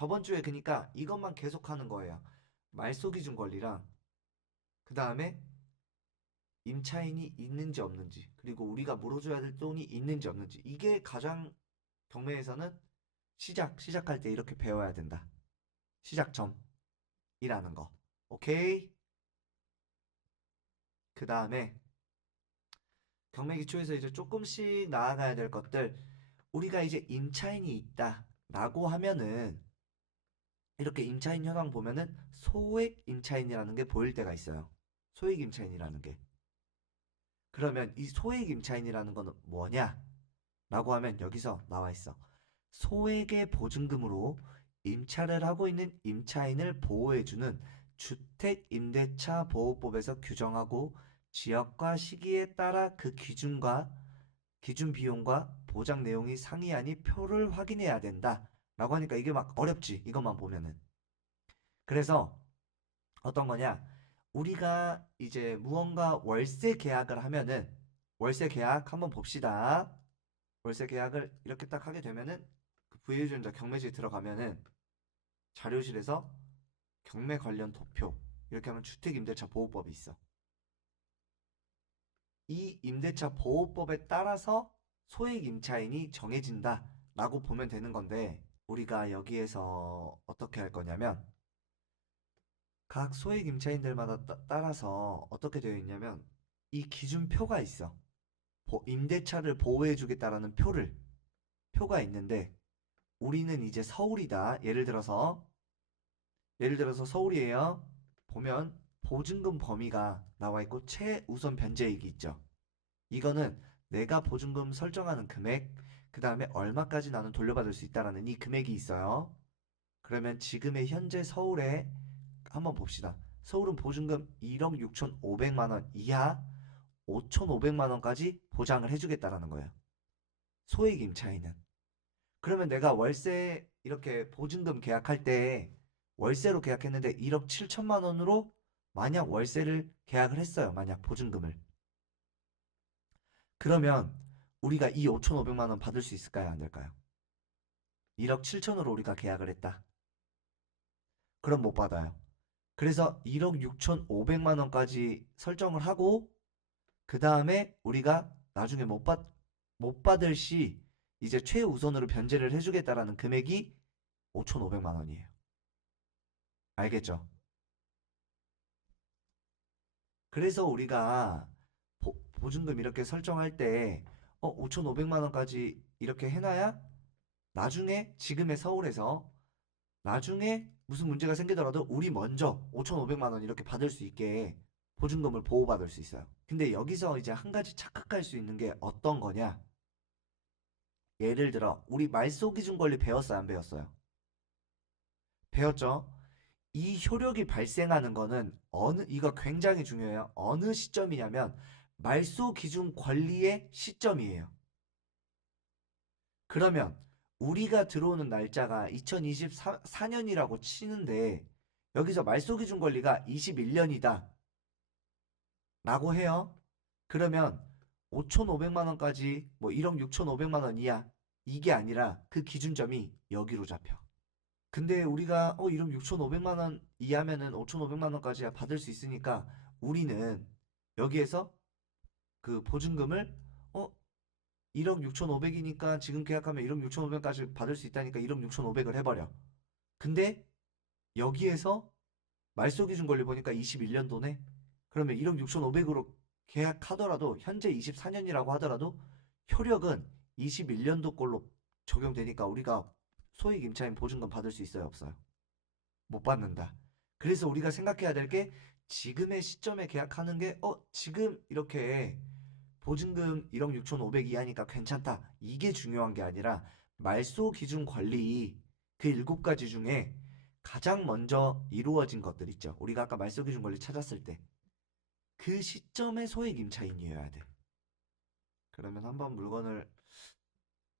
저번 주에 그니까 이것만 계속하는 거예요. 말소기준 권리랑 그 다음에 임차인이 있는지 없는지 그리고 우리가 물어줘야 될 돈이 있는지 없는지 이게 가장 경매에서는 시작할 때 이렇게 배워야 된다. 시작점이라는 거. 오케이? 그 다음에 경매 기초에서 이제 조금씩 나아가야 될 것들 우리가 이제 임차인이 있다 라고 하면은 이렇게 임차인 현황 보면은 소액 임차인이라는 게 보일 때가 있어요. 소액 임차인이라는 게. 그러면 이 소액 임차인이라는 거는 뭐냐? 라고 하면 여기서 나와 있어. 소액의 보증금으로 임차를 하고 있는 임차인을 보호해주는 주택임대차 보호법에서 규정하고 지역과 시기에 따라 그 기준 비용과 보장 내용이 상이하니 표를 확인해야 된다. 라고 하니까 이게 막 어렵지. 이것만 보면은. 그래서 어떤 거냐? 우리가 이제 무언가 월세 계약을 하면은 월세 계약 한번 봅시다. 월세 계약을 이렇게 딱 하게 되면은 그 부의유전자 경매실 들어가면은 자료실에서 경매 관련 도표 이렇게 하면 주택임대차 보호법이 있어. 이 임대차 보호법에 따라서 소액 임차인이 정해진다라고 보면 되는 건데 우리가 여기에서 어떻게 할 거냐면 각 소액 임차인들마다 따라서 어떻게 되어 있냐면 이 기준표가 있어. 임대차를 보호해주겠다라는 표가 있는데 우리는 이제 서울이다. 예를 들어서 서울이에요. 보면 보증금 범위가 나와 있고 최우선 변제액이 있죠. 이거는 내가 보증금 설정하는 금액, 그 다음에 얼마까지 나는 돌려받을 수 있다라는 이 금액이 있어요. 그러면 지금의 현재 서울에 한번 봅시다. 서울은 보증금 1억 6,500만 원 이하 5,500만 원까지 보장을 해주겠다라는 거예요. 소액 임차인은. 그러면 내가 월세 이렇게 보증금 계약할 때 월세로 계약했는데 1억 7천만 원으로 만약 월세를 계약을 했어요. 만약 보증금을. 그러면 우리가 이 5,500만 원 받을 수 있을까요? 안 될까요? 1억 7천으로 우리가 계약을 했다. 그럼 못 받아요. 그래서 1억 6,500만 원까지 설정을 하고 그 다음에 우리가 나중에 못 받을 시 이제 최우선으로 변제를 해주겠다라는 금액이 5,500만 원이에요. 알겠죠? 그래서 우리가 보증금 이렇게 설정할 때 5,500만 원까지 이렇게 해놔야 나중에 지금의 서울에서 나중에 무슨 문제가 생기더라도 우리 먼저 5,500만 원 이렇게 받을 수 있게 보증금을 보호받을 수 있어요. 근데 여기서 이제 한 가지 착각할 수 있는 게 어떤 거냐? 예를 들어 우리 말소기준 권리 배웠어요? 안 배웠어요? 배웠죠? 이 효력이 발생하는 거는 이거 굉장히 중요해요. 어느 시점이냐면 말소기준 권리의 시점이에요. 그러면 우리가 들어오는 날짜가 2024년이라고 치는데 여기서 말소기준 권리가 21년이다 라고 해요. 그러면 5,500만 원까지 뭐 1억 6,500만 원 이하 이게 아니라 그 기준점이 여기로 잡혀. 근데 우리가 1억 6,500만 원 이하면은 5,500만 원까지 받을 수 있으니까 우리는 여기에서 그 보증금을 1억 6,500이니까 지금 계약하면 1억 6,500까지 받을 수 있다니까 1억 6,500을 해버려. 근데 여기에서 말소기준 권리 보니까 21년도네? 그러면 1억 6,500으로 계약하더라도 현재 24년이라고 하더라도 효력은 21년도 걸로 적용되니까 우리가 소액 임차인 보증금 받을 수 있어요, 없어요? 못 받는다. 그래서 우리가 생각해야 될 게 지금의 시점에 계약하는 게 지금 이렇게 보증금 1억 6,500 이하니까 괜찮다. 이게 중요한 게 아니라 말소 기준 관리 그 7가지 중에 가장 먼저 이루어진 것들 있죠. 우리가 아까 말소 기준 관리 찾았을 때 그 시점에 소액 임차인이어야 돼. 그러면 한번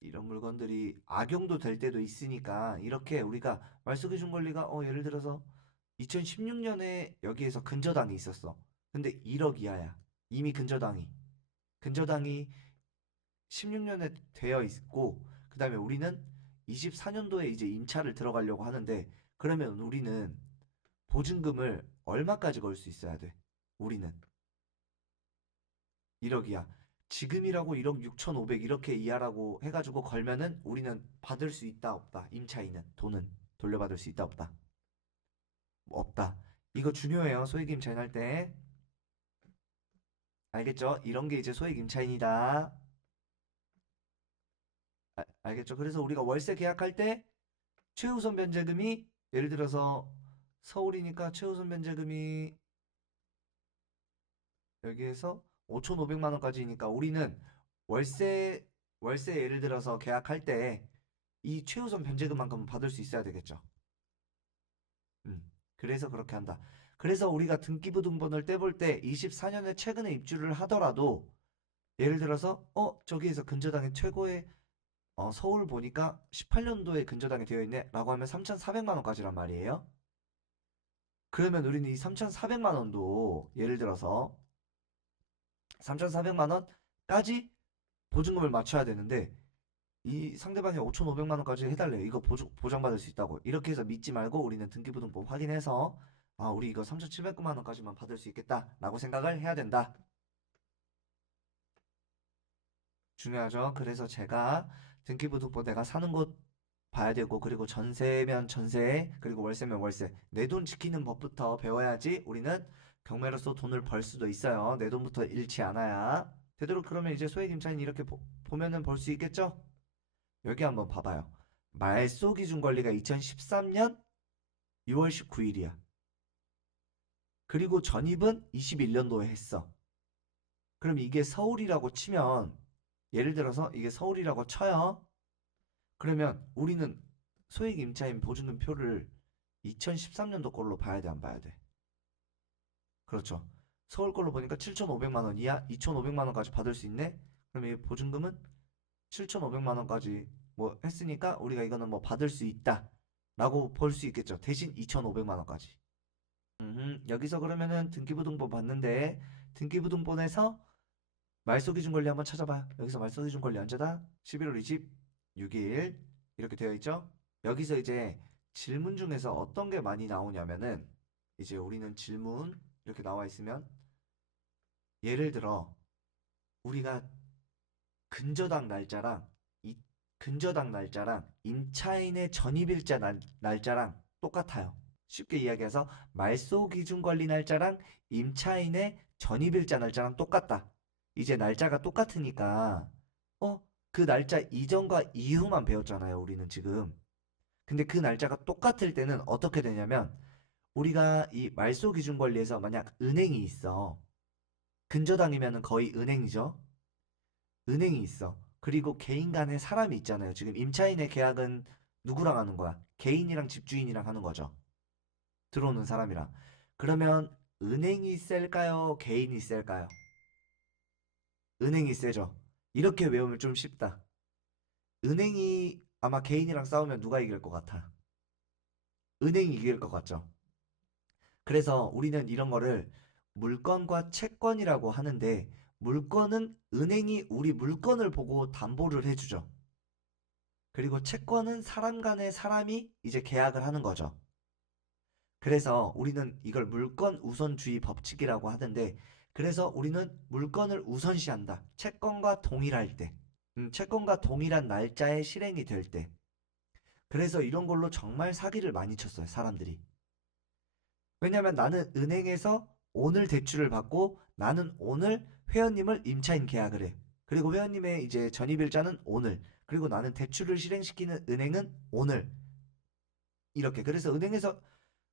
이런 물건들이 악용도 될 때도 있으니까 이렇게 우리가 말소 기준 관리가 예를 들어서 2016년에 여기에서 근저당이 있었어. 근데 1억 이하야. 이미 근저당이 16년에 되어 있고 그 다음에 우리는 24년도에 이제 임차를 들어가려고 하는데 그러면 우리는 보증금을 얼마까지 걸 수 있어야 돼? 우리는 1억이야. 지금이라고 1억 6,500 이렇게 이하라고 해가지고 걸면은 우리는 받을 수 있다 없다. 임차인은 돈은 돌려받을 수 있다 없다. 없다. 이거 중요해요. 소액 임차인 할 때. 알겠죠? 이런 게 이제 소액 임차인이다. 알겠죠? 그래서 우리가 월세 계약할 때 최우선 변제금이 예를 들어서 서울이니까 최우선 변제금이 여기에서 5,500만 원까지니까 우리는 월세 월세 예를 들어서 계약할 때 이 최우선 변제금만큼은 받을 수 있어야 되겠죠. 그래서 그렇게 한다. 그래서 우리가 등기부등본을 떼볼 때 24년에 최근에 입주를 하더라도 예를 들어서 저기에서 근저당이 최고의 서울 보니까 18년도에 근저당이 되어 있네 라고 하면 3,400만 원까지란 말이에요. 그러면 우리는 이 3,400만 원도 예를 들어서 3,400만 원까지 보증금을 맞춰야 되는데 이 상대방이 5,500만 원까지 해달래. 이거 보장받을 수 있다고. 이렇게 해서 믿지 말고 우리는 등기부등본 확인해서 아, 우리 이거 3,700만 원까지만 받을 수 있겠다라고 생각을 해야 된다. 중요하죠. 그래서 제가 등기부등본 내가 사는 곳 봐야 되고 그리고 전세면 전세 그리고 월세면 월세 내 돈 지키는 법부터 배워야지 우리는 경매로서 돈을 벌 수도 있어요. 내 돈부터 잃지 않아야. 되도록 그러면 이제 소액임차인 이렇게 보면은 볼 수 있겠죠? 여기 한번 봐봐요. 말소 기준 권리가 2013년 6월 19일이야. 그리고 전입은 21년도에 했어. 그럼 이게 서울이라고 치면 예를 들어서 이게 서울이라고 쳐요. 그러면 우리는 소액 임차인 보증금 표를 2013년도 걸로 봐야 돼, 안 봐야 돼? 그렇죠. 서울 걸로 보니까 7,500만 원 이하 2,500만 원까지 받을 수 있네. 그럼 이 보증금은 7,500만 원까지 뭐 했으니까 우리가 이거는 뭐 받을 수 있다. 라고 볼 수 있겠죠. 대신 2,500만 원까지. 여기서 그러면은 등기부등본 봤는데 등기부등본에서 말소기준 권리 한번 찾아봐요. 여기서 말소기준 권리 언제다? 11월 26일 이렇게 되어 있죠. 여기서 이제 질문 중에서 어떤 게 많이 나오냐면은 이제 우리는 질문 이렇게 나와 있으면 예를 들어 우리가 근저당 날짜랑 이 근저당 날짜랑 임차인의 전입일자 날짜랑 똑같아요. 쉽게 이야기해서 말소 기준 권리 날짜랑 임차인의 전입일자 날짜랑 똑같다. 이제 날짜가 똑같으니까 그 날짜 이전과 이후만 배웠잖아요. 우리는 지금. 근데 그 날짜가 똑같을 때는 어떻게 되냐면 우리가 이 말소 기준 권리에서 만약 은행이 있어. 근저당이면 거의 은행이죠. 은행이 있어. 그리고 개인 간에 사람이 있잖아요. 지금 임차인의 계약은 누구랑 하는 거야? 개인이랑 집주인이랑 하는 거죠. 들어오는 사람이랑. 그러면 은행이 셀까요? 개인이 셀까요? 은행이 세죠. 이렇게 외우면 좀 쉽다. 은행이 아마 개인이랑 싸우면 누가 이길 것 같아? 은행이 이길 것 같죠. 그래서 우리는 이런 거를 물건과 채권이라고 하는데 물건은 은행이 우리 물건을 보고 담보를 해주죠. 그리고 채권은 사람 간의 사람이 이제 계약을 하는 거죠. 그래서 우리는 이걸 물건 우선주의 법칙이라고 하는데 그래서 우리는 물건을 우선시한다. 채권과 동일할 때. 채권과 동일한 날짜에 실행이 될 때. 그래서 이런 걸로 정말 사기를 많이 쳤어요, 사람들이. 왜냐면 나는 은행에서 오늘 대출을 받고 나는 오늘 회원님을 임차인 계약을 해. 그리고 회원님의 이제 전입일자는 오늘. 그리고 나는 대출을 실행시키는 은행은 오늘. 이렇게. 그래서 은행에서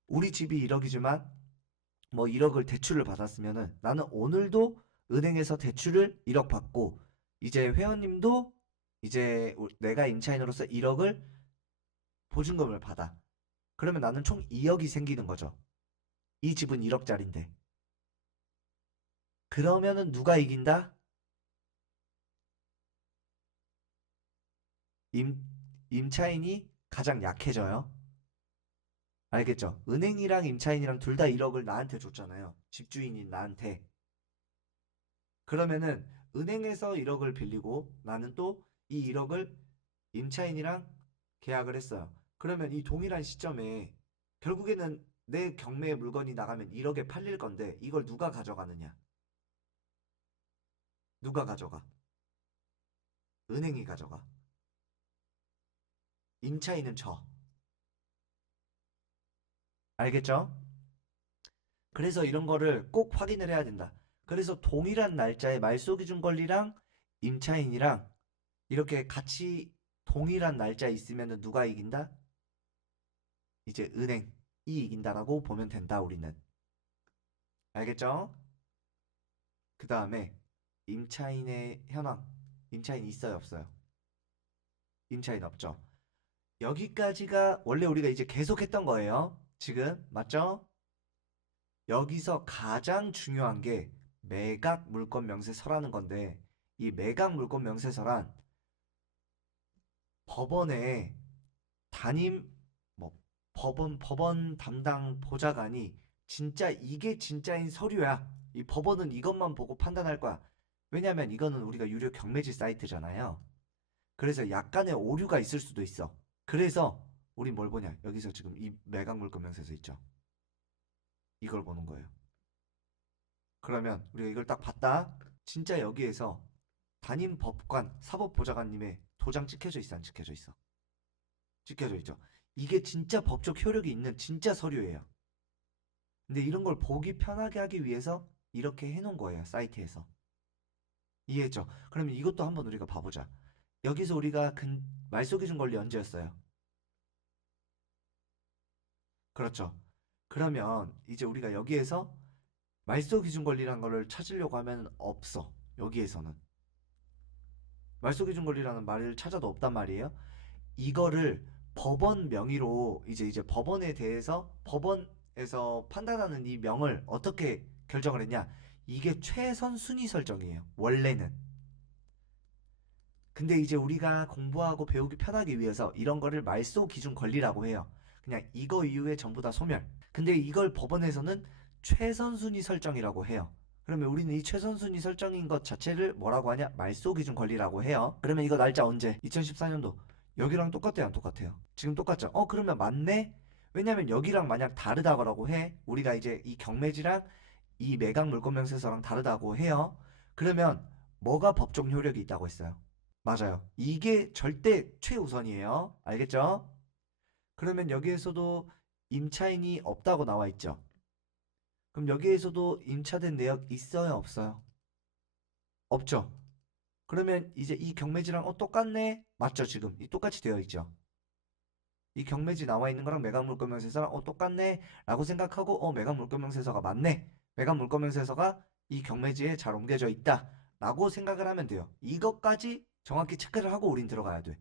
우리 집이 1억이지만 뭐 1억을 대출을 받았으면은 나는 오늘도 은행에서 대출을 1억 받고 이제 회원님도 이제 내가 임차인으로서 1억을 보증금을 받아. 그러면 나는 총 2억이 생기는 거죠. 이 집은 1억짜리인데. 그러면은 누가 이긴다? 임, 임차인이 가장 약해져요. 알겠죠? 은행이랑 임차인이랑 둘 다 1억을 나한테 줬잖아요. 집주인인 나한테. 그러면은 은행에서 1억을 빌리고 나는 또 이 1억을 임차인이랑 계약을 했어요. 그러면 이 동일한 시점에 결국에는 내 경매에 물건이 나가면 1억에 팔릴 건데 이걸 누가 가져가느냐? 누가 가져가? 은행이 가져가. 임차인은 져. 알겠죠? 그래서 이런 거를 꼭 확인을 해야 된다. 그래서 동일한 날짜에 말소기준 권리랑 임차인이랑 이렇게 같이 동일한 날짜에 있으면 누가 이긴다? 이제 은행이 이긴다라고 보면 된다, 우리는. 알겠죠? 그 다음에 임차인의 현황. 임차인 있어요, 없어요? 임차인 없죠? 여기까지가 원래 우리가 이제 계속했던 거예요. 지금 맞죠? 여기서 가장 중요한 게 매각 물권 명세서라는 건데 이 매각 물권 명세서란 법원에 담임 뭐 법원 담당 보좌관이 진짜 이게 진짜인 서류야. 이 법원은 이것만 보고 판단할 거야. 왜냐면 이거는 우리가 유료 경매지 사이트잖아요. 그래서 약간의 오류가 있을 수도 있어. 그래서 우리 뭘 보냐? 여기서 지금 이 매각 물권 명세서 있죠. 이걸 보는 거예요. 그러면 우리가 이걸 딱 봤다. 진짜 여기에서 담임 법관, 사법보좌관님의 도장 찍혀져 있어, 안 찍혀져 있어? 찍혀져 있죠. 이게 진짜 법적 효력이 있는 진짜 서류예요. 근데 이런 걸 보기 편하게 하기 위해서 이렇게 해놓은 거예요, 사이트에서. 이해했죠? 그러면 이것도 한번 우리가 봐보자. 여기서 우리가 말소기준 권리 언제였어요? 그렇죠. 그러면 이제 우리가 여기에서 말소기준 권리라는 거를 찾으려고 하면 없어. 여기에서는. 말소기준 권리라는 말을 찾아도 없단 말이에요. 이거를 법원 명의로 이제 법원에 대해서 법원에서 판단하는 이 명을 어떻게 결정을 했냐? 이게 최선 순위 설정이에요. 원래는. 근데 이제 우리가 공부하고 배우기 편하기 위해서 이런 거를 말소 기준 권리라고 해요. 그냥 이거 이후에 전부 다 소멸. 근데 이걸 법원에서는 최선 순위 설정이라고 해요. 그러면 우리는 이 최선 순위 설정인 것 자체를 뭐라고 하냐? 말소 기준 권리라고 해요. 그러면 이거 날짜 언제? 2014년도. 여기랑 똑같아요, 안 똑같아요? 지금 똑같죠? 그러면 맞네? 왜냐면 여기랑 만약 다르다고 해. 우리가 이제 이 경매지랑 이 매각 물권명세서랑 다르다고 해요. 그러면 뭐가 법적 효력이 있다고 했어요? 맞아요. 이게 절대 최우선이에요. 알겠죠? 그러면 여기에서도 임차인이 없다고 나와 있죠. 그럼 여기에서도 임차된 내역 있어요, 없어요? 없죠. 그러면 이제 이 경매지랑 똑같네? 맞죠, 지금? 이 똑같이 되어 있죠. 이 경매지 나와 있는 거랑 매각물권명세서랑 똑같네? 라고 생각하고 매각물권명세서가 맞네. 매각물권명세서가 이 경매지에 잘 옮겨져 있다. 라고 생각을 하면 돼요. 이것까지 정확히 체크를 하고 우린 들어가야 돼.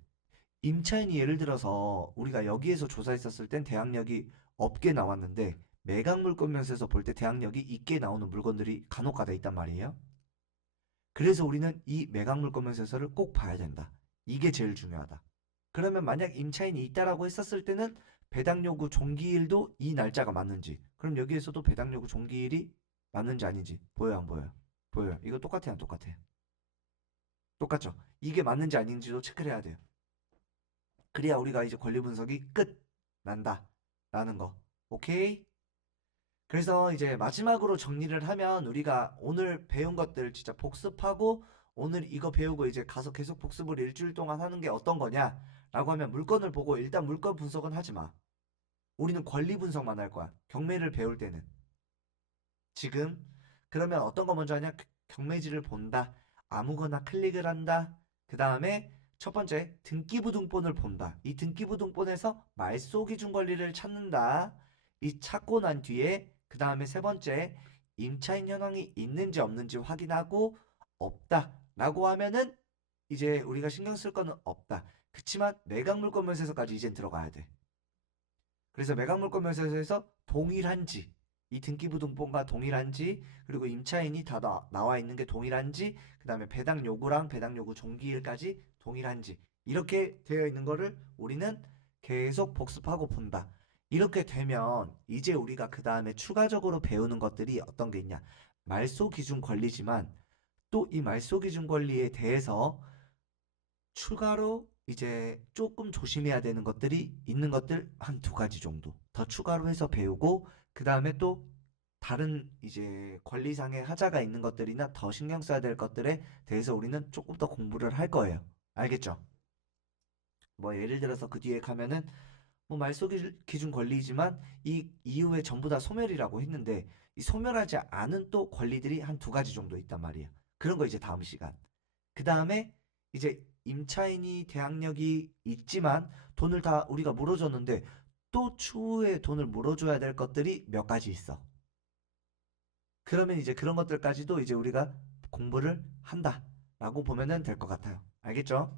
임차인이 예를 들어서 우리가 여기에서 조사했었을 땐 대항력이 없게 나왔는데 매각물권명세서 볼 때 대항력이 있게 나오는 물건들이 간혹가다 있단 말이에요. 그래서 우리는 이 매각물권명세서를 꼭 봐야 된다. 이게 제일 중요하다. 그러면 만약 임차인이 있다라고 했었을 때는 배당요구 종기일도 이 날짜가 맞는지, 그럼 여기에서도 배당요구 종기일이 맞는지 아닌지 보여요, 안 보여요? 보여요. 이거 똑같아요, 안 똑같아요? 똑같죠? 이게 맞는지 아닌지도 체크를 해야 돼요. 그래야 우리가 이제 권리 분석이 끝 난다 라는 거. 오케이? 그래서 이제 마지막으로 정리를 하면 우리가 오늘 배운 것들 진짜 복습하고 오늘 이거 배우고 이제 가서 계속 복습을 일주일 동안 하는 게 어떤 거냐 라고 하면 물건을 보고 일단 물건 분석은 하지 마. 우리는 권리 분석만 할 거야. 경매를 배울 때는. 지금 그러면 어떤 거 먼저 하냐? 경매지를 본다. 아무거나 클릭을 한다. 그 다음에 첫 번째 등기부등본을 본다. 이 등기부등본에서 말소기준 권리를 찾는다. 이 찾고 난 뒤에 그 다음에 세 번째 임차인 현황이 있는지 없는지 확인하고 없다 라고 하면은 이제 우리가 신경 쓸 거는 없다. 그치만 매각물권명세서까지 이젠 들어가야 돼. 그래서 매각물권명세서에서 동일한지, 이 등기부등본과 동일한지, 그리고 임차인이 다 나와 있는 게 동일한지, 그 다음에 배당 요구랑 배당 요구 종기일까지 동일한지, 이렇게 되어 있는 거를 우리는 계속 복습하고 본다. 이렇게 되면 이제 우리가 그 다음에 추가적으로 배우는 것들이 어떤 게 있냐? 말소 기준 권리지만 또 이 말소 기준 권리에 대해서 추가로 이제 조금 조심해야 되는 것들이 있는 것들 한 두 가지 정도 더 추가로 해서 배우고 그 다음에 또 다른 이제 권리상의 하자가 있는 것들이나 더 신경 써야 될 것들에 대해서 우리는 조금 더 공부를 할 거예요. 알겠죠? 뭐 예를 들어서 그 뒤에 가면은 뭐 말소기 기준 권리이지만 이 이후에 전부 다 소멸이라고 했는데 이 소멸하지 않은 또 권리들이 한 두 가지 정도 있단 말이에요. 그런 거 이제 다음 시간. 그 다음에 이제 임차인이 대항력이 있지만 돈을 다 우리가 물어줬는데 또 추후에 돈을 물어줘야 될 것들이 몇 가지 있어. 그러면 이제 그런 것들까지도 이제 우리가 공부를 한다라고 보면은 될 것 같아요. 알겠죠?